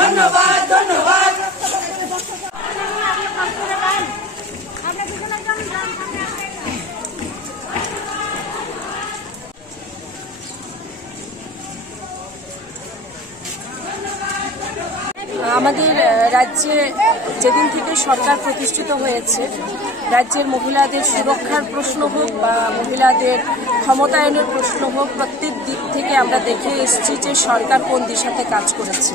ধন্যবাদ ধন্যবাদ। আমাদের রাজ্যে যেদিন থেকে সরকার প্রতিষ্ঠিত হয়েছে, রাজ্যের মহিলাদের সুরক্ষার প্রশ্ন হোক বা মহিলাদের ক্ষমতায়নের প্রশ্ন হোক, প্রত্যেক দিক থেকে আমরা দেখে এসেছি যে সরকার কোন দিশাতে কাজ করেছে।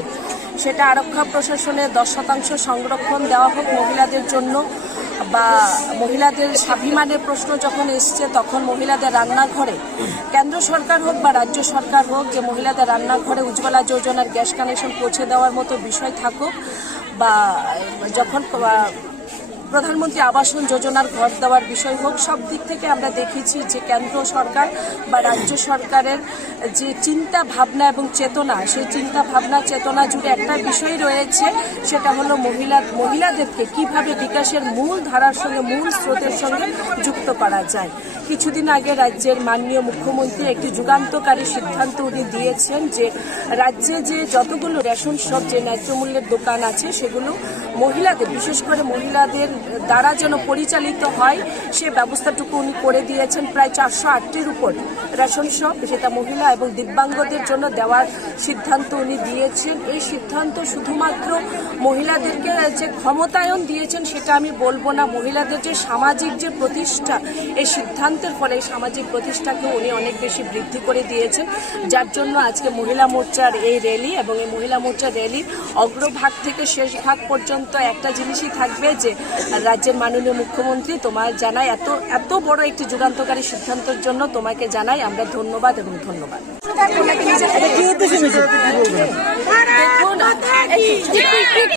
সেটা আরক্ষা প্রশাসনের 10% সংরক্ষণ দেওয়া হোক মহিলাদের জন্য, বা মহিলাদের স্বাভিমানের প্রশ্ন যখন এসছে তখন মহিলাদের রান্নাঘরে কেন্দ্র সরকার হোক বা রাজ্য সরকার হোক, যে মহিলাদের রান্নাঘরে উজ্জ্বলা যোজনার গ্যাস কানেকশন পৌঁছে দেওয়ার মতো বিষয় থাকুক, বা যখন প্রধানমন্ত্রী আবাসন যোজনার ঘর দেওয়ার বিষয় হোক, সব দিক থেকে আমরা দেখেছি যে কেন্দ্র সরকার বা রাজ্য সরকারের যে চিন্তা ভাবনা এবং চেতনা, সেই চিন্তা ভাবনা চেতনা জুড়ে একটা বিষয় রয়েছে, সেটা হলো মহিলাদেরকে কিভাবে বিকাশের মূল ধারার সঙ্গে, মূল স্রোতের সঙ্গে যুক্ত করা যায়। কিছুদিন আগে রাজ্যের মাননীয় মুখ্যমন্ত্রী একটি যুগান্তকারী সিদ্ধান্ত উনি দিয়েছেন যে রাজ্যে যে যতগুলো রেশন শপ, যে ন্যায্য মূল্যের দোকান আছে, সেগুলো মহিলাদের, বিশেষ করে মহিলাদের দ্বারা যেন পরিচালিত হয়, সে ব্যবস্থাটুকু উনি করে দিয়েছেন। প্রায় 408টির উপর রেশন শপ, সেটা মহিলা এবং দিব্যাঙ্গদের জন্য দেওয়ার সিদ্ধান্ত উনি দিয়েছেন। এই সিদ্ধান্ত শুধুমাত্র মহিলাদেরকে যে ক্ষমতায়ন দিয়েছেন সেটা আমি বলবো না, মহিলাদের যে সামাজিক যে প্রতিষ্ঠা, এই সিদ্ধান্তের ফলে এই সামাজিক প্রতিষ্ঠাকে উনি অনেক বেশি বৃদ্ধি করে দিয়েছেন, যার জন্য আজকে মহিলা মোর্চার এই র্যালি। এবং এই মহিলা মোর্চার র্যালির অগ্রভাগ থেকে শেষ ভাগ পর্যন্ত একটা জিনিসই থাকবে যে রাজ্যের মাননীয় মুখ্যমন্ত্রী, তোমার জানাই এত বড় একটি যুগান্তকারী সিদ্ধান্তের জন্য তোমাকে জানাই আমরা ধন্যবাদ এবং ধন্যবাদ। দেখুন